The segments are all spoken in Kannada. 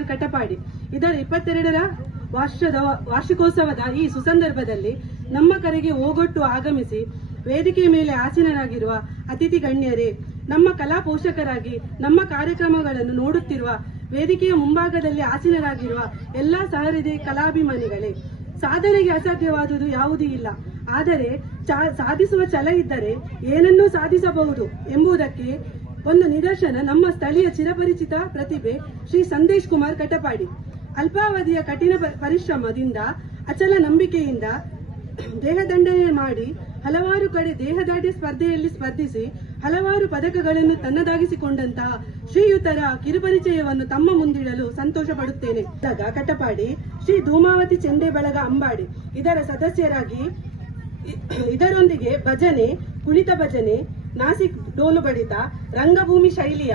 ಕಟಪಾಡಿ. ಇದರ ಇಪ್ಪತ್ತೆರಡರ ವರ್ಷದ ವಾರ್ಷಿಕೋತ್ಸವದ ಈ ಸುಸಂದರ್ಭದಲ್ಲಿ ನಮ್ಮ ಕರೆಗೆ ಓಗೊಟ್ಟು ಆಗಮಿಸಿ ವೇದಿಕೆ ಮೇಲೆ ಆಸೀನರಾಗಿರುವ ಅತಿಥಿ ಗಣ್ಯರೇ, ನಮ್ಮ ಕಲಾ ಪೋಷಕರಾಗಿ, ನಮ್ಮ ಕಾರ್ಯಕ್ರಮಗಳನ್ನು ನೋಡುತ್ತಿರುವ ವೇದಿಕೆಯ ಮುಂಭಾಗದಲ್ಲಿ ಆಸೀನರಾಗಿರುವ ಎಲ್ಲಾ ಸಹೃದಯ ಕಲಾಭಿಮಾನಿಗಳೇ, ಸಾಧನೆಗೆ ಅಸಾಧ್ಯವಾದುದು ಯಾವುದೂ ಇಲ್ಲ. ಆದರೆ ಸಾಧಿಸುವ ಛಲ ಇದ್ದರೆ ಏನನ್ನೂ ಸಾಧಿಸಬಹುದು ಎಂಬುದಕ್ಕೆ ಒಂದು ನಿದರ್ಶನ, ನಮ್ಮ ಸ್ಥಳೀಯ ಚಿರಪರಿಚಿತ ಪ್ರತಿಭೆ ಶ್ರೀ ಸಂದೇಶ್ ಕುಮಾರ್ ಕಟಪಾಡಿ. ಅಲ್ಪಾವಧಿಯ ಕಠಿಣ ಪರಿಶ್ರಮದಿಂದ, ಅಚಲ ನಂಬಿಕೆಯಿಂದ ದೇಹದಂಡನೆ ಮಾಡಿ, ಹಲವಾರು ಕಡೆ ದೇಹದಾಢ್ಯ ಸ್ಪರ್ಧೆಯಲ್ಲಿ ಸ್ಪರ್ಧಿಸಿ, ಹಲವಾರು ಪದಕಗಳನ್ನು ತನ್ನದಾಗಿಸಿಕೊಂಡಂತಹ ಶ್ರೀಯುತರ ಕಿರುಪರಿಚಯವನ್ನು ತಮ್ಮ ಮುಂದಿಡಲು ಸಂತೋಷ ಪಡುತ್ತೇನೆ. ಕಟಪಾಡಿ, ಶ್ರೀ ಧೂಮಾವತಿ ಚೆಂಡೆ ಬಳಗ ಅಂಬಾಡಿ, ಇದರ ಸದಸ್ಯರಾಗಿ, ಇದರೊಂದಿಗೆ ಭಜನೆ, ಕುಣಿತ ಭಜನೆ ನಾಸಿಕ್ ಡೋಲು ಬಡಿತ ರಂಗಭೂಮಿ ಶೈಲಿಯ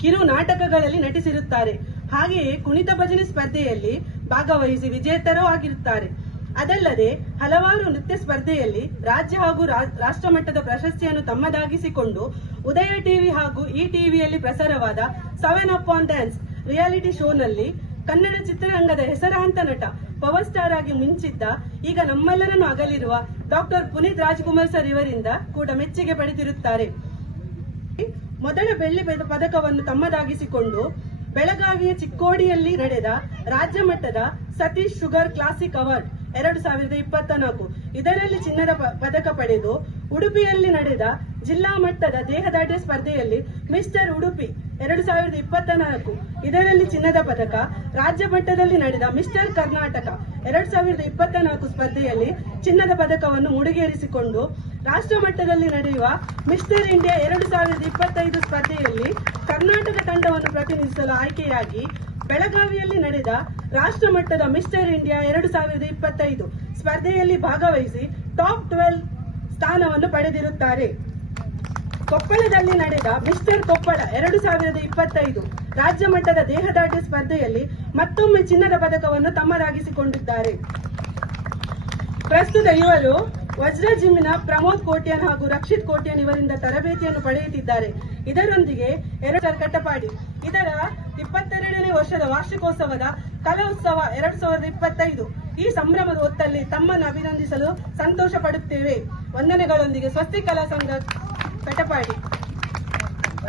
ಕಿರು ನಾಟಕಗಳಲ್ಲಿ ನಟಿಸಿರುತ್ತಾರೆ. ಹಾಗೆಯೇ ಕುಣಿತ ಭಜನೆ ಸ್ಪರ್ಧೆಯಲ್ಲಿ ಭಾಗವಹಿಸಿ ವಿಜೇತರೂ ಆಗಿರುತ್ತಾರೆ. ಅದಲ್ಲದೆ ಹಲವಾರು ನೃತ್ಯ ಸ್ಪರ್ಧೆಯಲ್ಲಿ ರಾಜ್ಯ ಹಾಗೂ ರಾಷ್ಟ್ರ ಮಟ್ಟದ ಪ್ರಶಸ್ತಿಯನ್ನು ತಮ್ಮದಾಗಿಸಿಕೊಂಡು ಉದಯ ಟಿವಿ ಹಾಗೂ ಈ ಟಿವಿಯಲ್ಲಿ ಪ್ರಸಾರವಾದ seven up on dance reality ಶೋನಲ್ಲಿ ಕನ್ನಡ ಚಿತ್ರರಂಗದ ಹೆಸರಾಂತ ನಟ ಪವರ್ ಸ್ಟಾರ್ ಆಗಿ ಮಿಂಚಿದ್ದ ಈಗ ನಮ್ಮೆಲ್ಲರನ್ನು ಅಗಲಿರುವ ಡಾಕ್ಟರ್ ಪುನೀತ್ ರಾಜ್ಕುಮಾರ್ ಸರ್ ಇವರಿಂದ ಕೂಡ ಮೆಚ್ಚುಗೆ ಪಡೆದಿರುತ್ತಾರೆ. ಮೊದಲ ಬೆಳ್ಳಿ ಪದ- ಪದಕವನ್ನು ತಮ್ಮದಾಗಿಸಿಕೊಂಡು ಬೆಳಗಾವಿಯ ಚಿಕ್ಕೋಡಿಯಲ್ಲಿ ನಡೆದ ರಾಜ್ಯ ಮಟ್ಟದ ಸತೀಶ್ ಶುಗರ್ ಕ್ಲಾಸಿಕ್ ಅವಾರ್ಡ್ ಎರಡು ಸಾವಿರದ ಇಪ್ಪತ್ತ ನಾಲ್ಕು ಇದರಲ್ಲಿ ಚಿನ್ನದ ಪದಕ ಪಡೆದು ಉಡುಪಿಯಲ್ಲಿ ನಡೆದ ಜಿಲ್ಲಾ ಮಟ್ಟದ ದೇಹದಾಢ್ಯ ಸ್ಪರ್ಧೆಯಲ್ಲಿ ಮಿಸ್ಟರ್ ಉಡುಪಿ ಎರಡು ಸಾವಿರದ ಇಪ್ಪತ್ತ ನಾಲ್ಕು. ಇದರಲ್ಲಿ ಚಿನ್ನದ ಪದಕ, ರಾಜ್ಯ ಮಟ್ಟದಲ್ಲಿ ನಡೆದ ಮಿಸ್ಟರ್ ಕರ್ನಾಟಕ ಎರಡು ಸಾವಿರದ ಇಪ್ಪತ್ತ ನಾಲ್ಕು ಸ್ಪರ್ಧೆಯಲ್ಲಿ ಚಿನ್ನದ ಪದಕವನ್ನು ಮುಡಿಗೇರಿಸಿಕೊಂಡು ರಾಷ್ಟ್ರ ಮಟ್ಟದಲ್ಲಿ ನಡೆಯುವ ಮಿಸ್ಟರ್ ಇಂಡಿಯಾ ಎರಡು ಸಾವಿರದ ಇಪ್ಪತ್ತೈದು ಸ್ಪರ್ಧೆಯಲ್ಲಿ ಕರ್ನಾಟಕ ತಂಡವನ್ನು ಪ್ರತಿನಿಧಿಸಲು ಆಯ್ಕೆಯಾಗಿ ಬೆಳಗಾವಿಯಲ್ಲಿ ನಡೆದ ರಾಷ್ಟ್ರ ಮಟ್ಟದ ಮಿಸ್ಟರ್ ಇಂಡಿಯಾ ಎರಡು ಸಾವಿರದ ಇಪ್ಪತ್ತೈದು ಸ್ಪರ್ಧೆಯಲ್ಲಿ ಭಾಗವಹಿಸಿ ಟಾಪ್ ಟ್ವೆಲ್ ಸ್ಥಾನವನ್ನು ಪಡೆದಿರುತ್ತಾರೆ. ಕೊಪ್ಪಳದಲ್ಲಿ ನಡೆದ ಮಿಸ್ಟರ್ ಕೊಪ್ಪಳ ಎರಡು ಸಾವಿರದ ಇಪ್ಪತ್ತೈದು ರಾಜ್ಯ ಮಟ್ಟದ ದೇಹದಾಢ್ಯ ಸ್ಪರ್ಧೆಯಲ್ಲಿ ಮತ್ತೊಮ್ಮೆ ಚಿನ್ನದ ಪದಕವನ್ನು ತಮ್ಮದಾಗಿಸಿಕೊಂಡಿದ್ದಾರೆ. ಪ್ರಸ್ತುತ ಇವರು ವಜ್ರ ಜಿಮ್ನ ಪ್ರಮೋದ್ ಕೋಟ್ಯಾನ್ ಹಾಗೂ ರಕ್ಷಿತ್ ಕೋಟ್ಯಾನ್ ಇವರಿಂದ ತರಬೇತಿಯನ್ನು ಪಡೆಯುತ್ತಿದ್ದಾರೆ. ಇದರೊಂದಿಗೆ ಎರಡು ಕಟ್ಟಪಾಡಿ. ಇದರ ಇಪ್ಪತ್ತೆರಡನೇ ವರ್ಷದ ವಾರ್ಷಿಕೋತ್ಸವದ ಕಲೋತ್ಸವ ಎರಡು ಸಾವಿರದ ಇಪ್ಪತ್ತೈದು ಈ ಸಂಭ್ರಮದ ಹೊತ್ತಲ್ಲಿ ತಮ್ಮನ್ನು ಅಭಿನಂದಿಸಲು ಸಂತೋಷ ಪಡುತ್ತೇವೆ. ವಂದನೆಗಳೊಂದಿಗೆ ಸ್ವಸ್ತಿ ಕಲಾ ಸಂಘ ಕಟಪಾಡಿ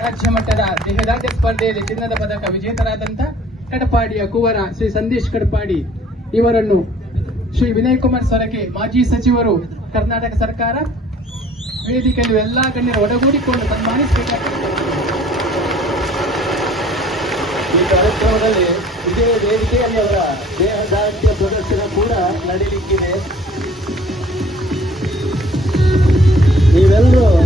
ರಾಜ್ಯ ಮಟ್ಟದ ದೇಹದಾಟ್ಯ ಸ್ಪರ್ಧೆಯಲ್ಲಿ ಚಿನ್ನದ ಪದಕ ವಿಜೇತರಾದಂತ ಕಟಪಾಡಿಯ ಕುವರ ಶ್ರೀ ಸಂದೇಶ್ ಕಡಪಾಡಿ ಇವರನ್ನು ಶ್ರೀ ವಿನಯ್ ಕುಮಾರ್ ಸೊರಕೆ ಮಾಜಿ ಸಚಿವರು ಕರ್ನಾಟಕ ಸರ್ಕಾರ ವೇದಿಕೆಯಲ್ಲಿ ಎಲ್ಲಾ ಗಣ್ಯರು ಒಡಗೂಡಿಕೊಂಡು ಸನ್ಮಾನಿಸಬೇಕಾಗಿದೆ. ಈ ಕಾರ್ಯಕ್ರಮದಲ್ಲಿ ಇದೇ ವೇದಿಕೆಯಲ್ಲಿ ಅವರ ದೇಹದಾಟ್ಯ ಪ್ರದರ್ಶನ ನಡೀಲಿಕ್ಕಿದೆ. ನೀವೆಲ್ಲರೂ